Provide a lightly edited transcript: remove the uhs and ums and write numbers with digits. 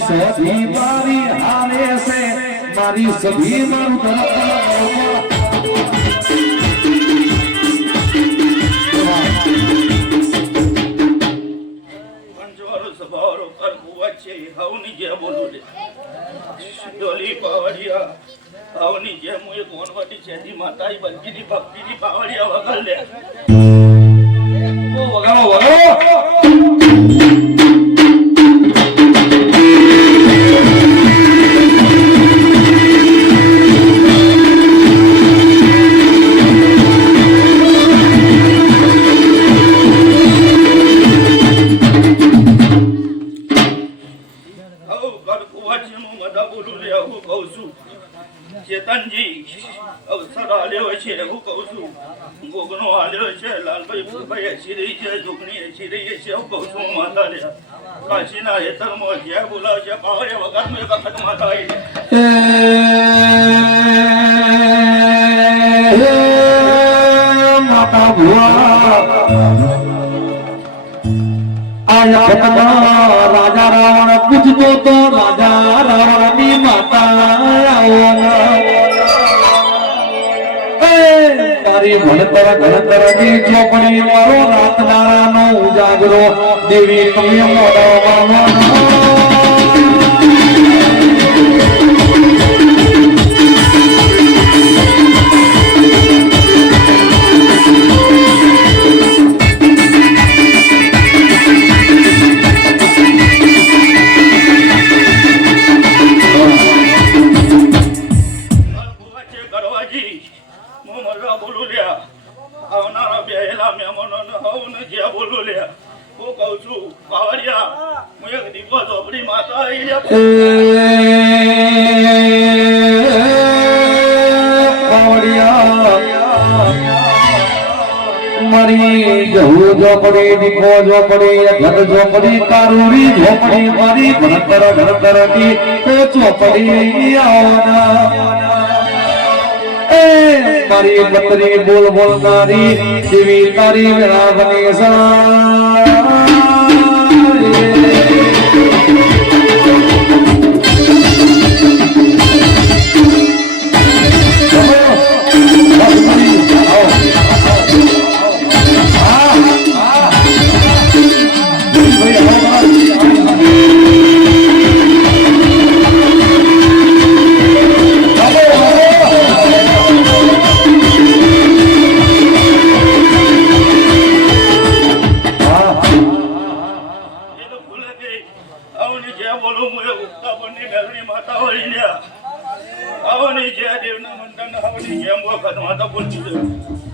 મારી સધી મારી હારે છે મારી સધી મારું માતા બનકી ભક્તિ પાવડિયા વગર લે વગાડો વગાડો ચેતનજી અવસર આલ્યો છે હું કહું છું ગોગનો આલ્યો છે લાલભાઈ ફૂલભાઈ એસી રહી છે જોગણી એસી રહી છે હું કહું છું માતા લે કાશીના હેતરમાં જ્યાં બોલાવશે પાવડે વગર એક વખત માતા આવી માતા ભુવા રાજા રાવણ પૂછતો તો રાજા રાવણની માતા તારી ભણતર ગણતર ની ચોપડી મારો રાતનારાનો ઉજાગરો દેવી તમે મોડામાં આવનારા બેહેલા મહેમાનોને હવને જ્યાં બોલું લે હું કહું છું પાવડિયા હું એક દીપો ચોપડી માતા આવી મારી જહુ ઝોપડી દીપો ઝોપડી ઘર ઝોપડી કારુડી ઝોપડી મારી ભણતર ઘડતર ની ચોપડી આવના મારી બતરી બોલ બોલનારી દેવી તારી રાવની આવની જે દેવના મંડળ આવની જેમ વખત માતા બોલતી